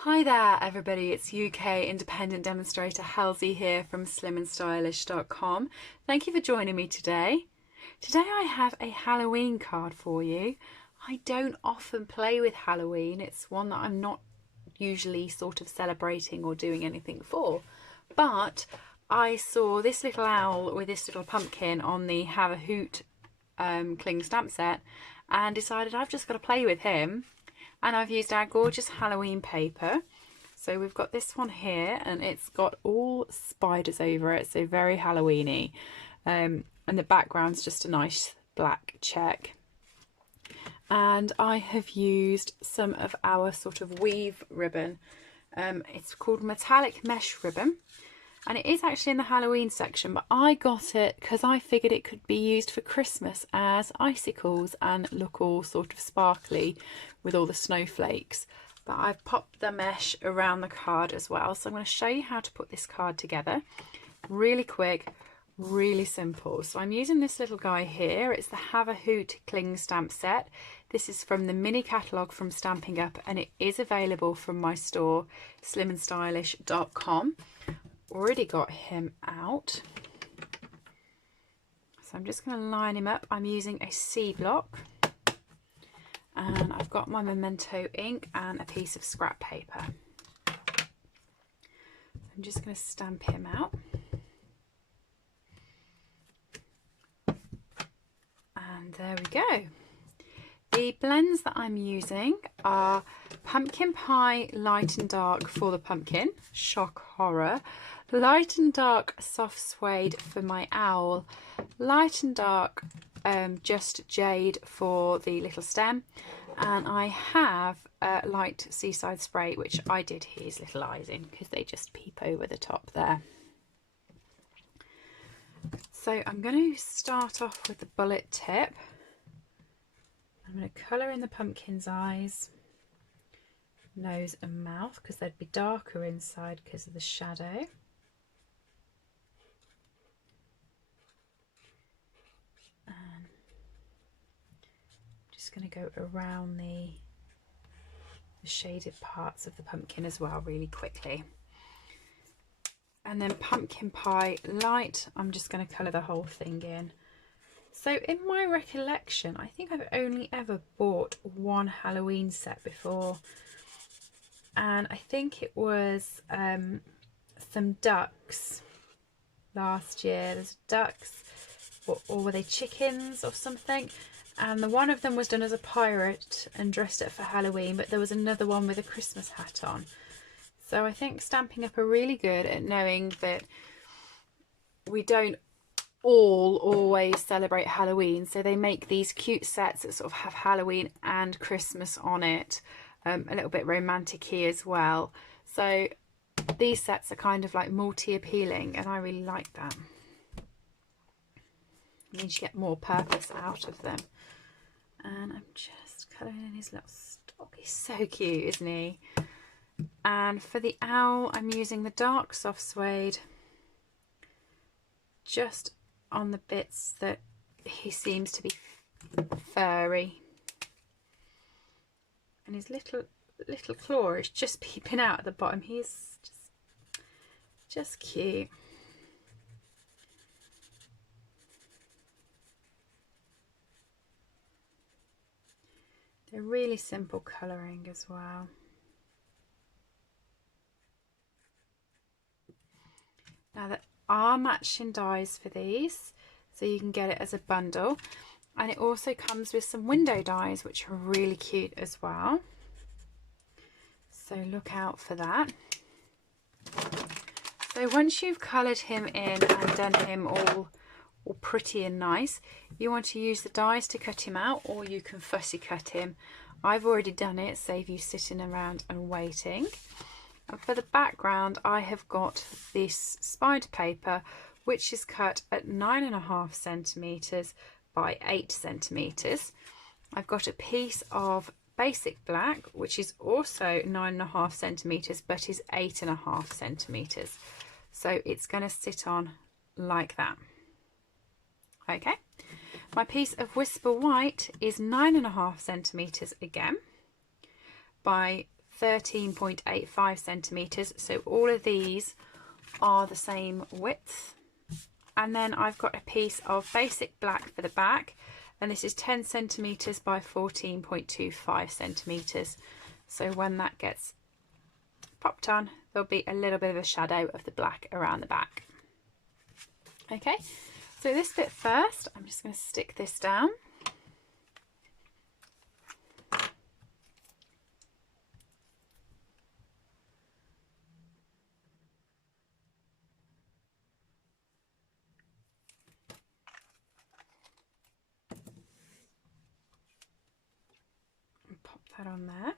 Hi there everybody, it's UK independent demonstrator Halsey here from slimandstylish.com. Thank you for joining me today. Today I have a Halloween card for you. I don't often play with Halloween, it's one that I'm not usually sort of celebrating or doing anything for. But I saw this little owl with this little pumpkin on the Have a Hoot cling stamp set and decided I've just got to play with him. And I've used our gorgeous Halloween paper. So we've got this one here and it's got all spiders over it, so very Halloweeny. And the background's just a nice black check. And I have used some of our sort of weave ribbon. It's called metallic mesh ribbon. And it is actually in the Halloween section, but I got it because I figured it could be used for Christmas as icicles and look all sort of sparkly with all the snowflakes. But I've popped the mesh around the card as well. So I'm going to show you how to put this card together. Really quick, really simple. So I'm using this little guy here. It's the Have a Hoot cling stamp set. This is from the mini catalogue from Stampin' Up, and it is available from my store, slimandstylish.com. Already got him out, so I'm just going to line him up. I'm using a C block and I've got my memento ink and a piece of scrap paper. I'm just going to stamp him out, and there we go. The blends that I'm using are Pumpkin Pie Light and Dark for the pumpkin, shock horror, Light and Dark Soft Suede for my owl, Light and Dark Just Jade for the little stem, and I have Light Seaside Spray, which I did his little eyes in because they just peep over the top there. So I'm going to start off with the bullet tip. I'm going to colour in the pumpkin's eyes, nose and mouth because they'd be darker inside because of the shadow. And I'm just going to go around the shaded parts of the pumpkin as well really quickly. And then Pumpkin Pie Light, I'm just going to colour the whole thing in. So in my recollection, I think I've only ever bought one Halloween set before, and I think it was some ducks last year. There's ducks, or were they chickens or something? And the one of them was done as a pirate and dressed up for Halloween, but there was another one with a Christmas hat on. So I think Stampin' Up are really good at knowing that we don't always celebrate Halloween, so they make these cute sets that sort of have Halloween and Christmas on it, a little bit romantic-y as well. So these sets are kind of like multi-appealing, and I really like that. It means you get more purpose out of them. And I'm just colouring in his little stalk. He's so cute, isn't he? And for the owl, I'm using the dark soft suede just on the bits that he seems to be furry, and his little claw is just peeping out at the bottom. He's just cute. They're really simple colouring as well. Now there are matching dies for these, so you can get it as a bundle, and it also comes with some window dies which are really cute as well, so look out for that. So once you've coloured him in and done him all pretty and nice, you want to use the dies to cut him out, or you can fussy cut him. I've already done it, save you sitting around and waiting. And for the background, I have got this spider paper, which is cut at 9.5 centimetres by 8 centimetres. I've got a piece of basic black, which is also 9.5 centimetres, but is 8.5 centimetres. So it's going to sit on like that. Okay. My piece of Whisper White is 9.5 centimetres again by 13.85 centimetres, so all of these are the same width. And then I've got a piece of basic black for the back, and this is 10 centimetres by 14.25 centimetres. So when that gets popped on, there'll be a little bit of a shadow of the black around the back. Okay, so this bit first, I'm just going to stick this down. And pop that on there.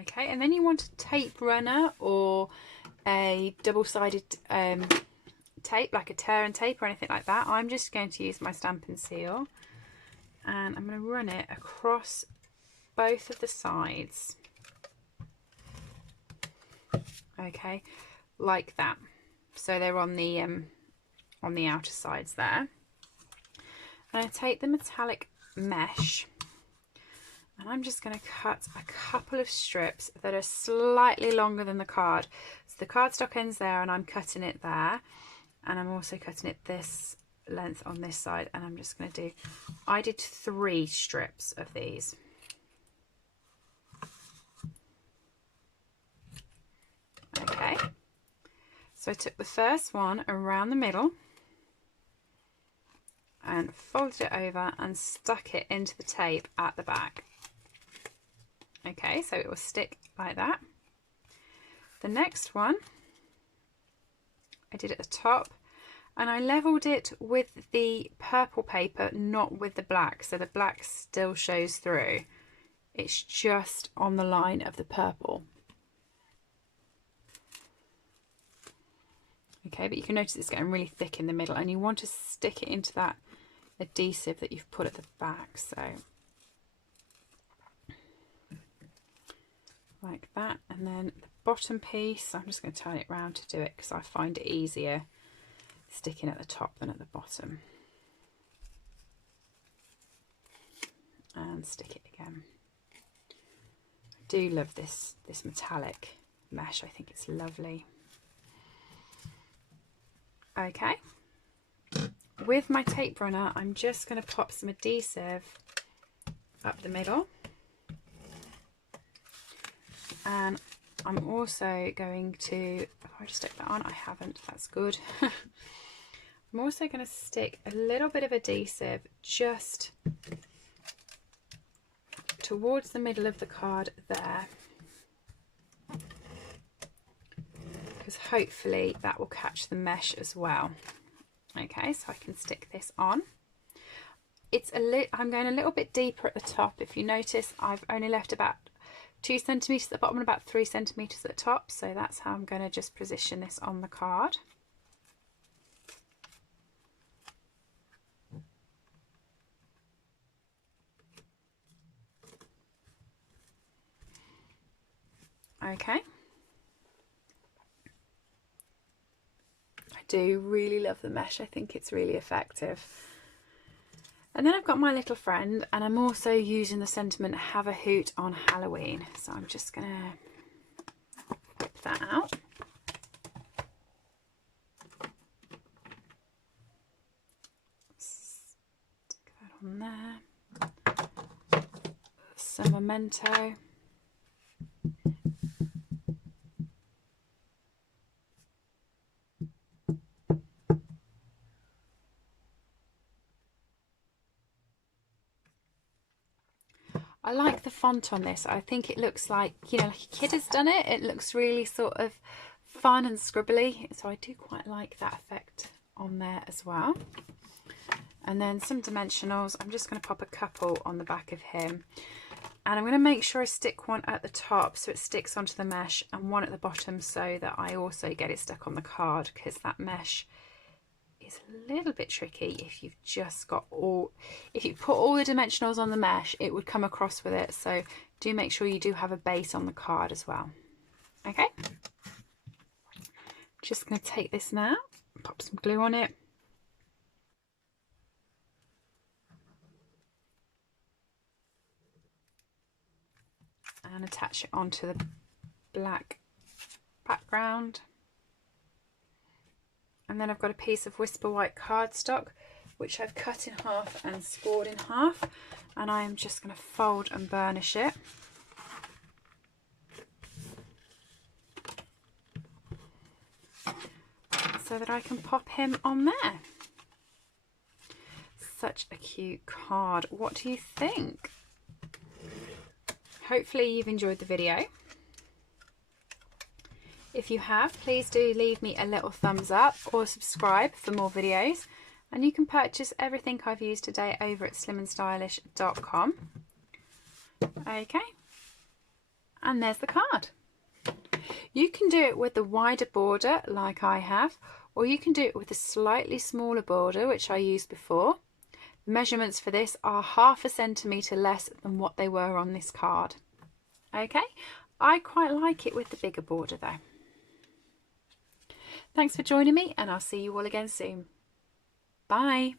Okay, and then you want a tape runner or a double-sided tape, like a tear and tape or anything like that. I'm just going to use my Stampin' Seal, and I'm going to run it across both of the sides. Okay, like that. So they're on the outer sides there. And I take the metallic mesh, and I'm just going to cut a couple of strips that are slightly longer than the card. So the cardstock ends there, and I'm cutting it there. And I'm also cutting it this length on this side. And I'm just going to do, I did 3 strips of these. Okay. So I took the first one around the middle and folded it over and stuck it into the tape at the back. Okay, so it will stick like that. The next one I did at the top, and I leveled it with the purple paper, not with the black, so the black still shows through. It's just on the line of the purple. Okay, but you can notice it's getting really thick in the middle, and you want to stick it into that adhesive that you've put at the back, so like that. And then the bottom piece, I'm just going to turn it round to do it because I find it easier sticking at the top than at the bottom. And stick it again. I do love this metallic mesh, I think it's lovely. Okay, with my tape runner, I'm just going to pop some adhesive up the middle. And I'm also going to, have I just stuck that on? I haven't, that's good. I'm also going to stick a little bit of adhesive just towards the middle of the card there, because hopefully that will catch the mesh as well. Okay, so I can stick this on. It's I'm going a little bit deeper at the top. If you notice, I've only left about 2 centimetres at the bottom and about 3 centimetres at the top, so that's how I'm going to just position this on the card. Okay. I do really love the mesh, I think it's really effective. And then I've got my little friend, and I'm also using the sentiment "Have a Hoot on Halloween." So I'm just going to whip that out. Stick that on there. Some memento. I like the font on this. I think it looks like, you know, like a kid has done it. It looks really sort of fun and scribbly. So I do quite like that effect on there as well. And then some dimensionals. I'm just going to pop a couple on the back of him. And I'm going to make sure I stick one at the top so it sticks onto the mesh, and one at the bottom so that I also get it stuck on the card, because that mesh is a little bit tricky if you've just got if you put all the dimensionals on the mesh, it would come across with it. So do make sure you do have a base on the card as well. Okay, just going to take this now, pop some glue on it. and attach it onto the black background. And then I've got a piece of Whisper White cardstock which I've cut in half and scored in half, and I am just going to fold and burnish it. So that I can pop him on there. Such a cute card. What do you think? Hopefully you've enjoyed the video. If you have, please do leave me a little thumbs up or subscribe for more videos. And you can purchase everything I've used today over at slimandstylish.com. Okay, and there's the card. You can do it with the wider border like I have, or you can do it with a slightly smaller border, which I used before. The measurements for this are 1/2 centimetre less than what they were on this card. Okay, I quite like it with the bigger border though. Thanks for joining me, and I'll see you all again soon. Bye.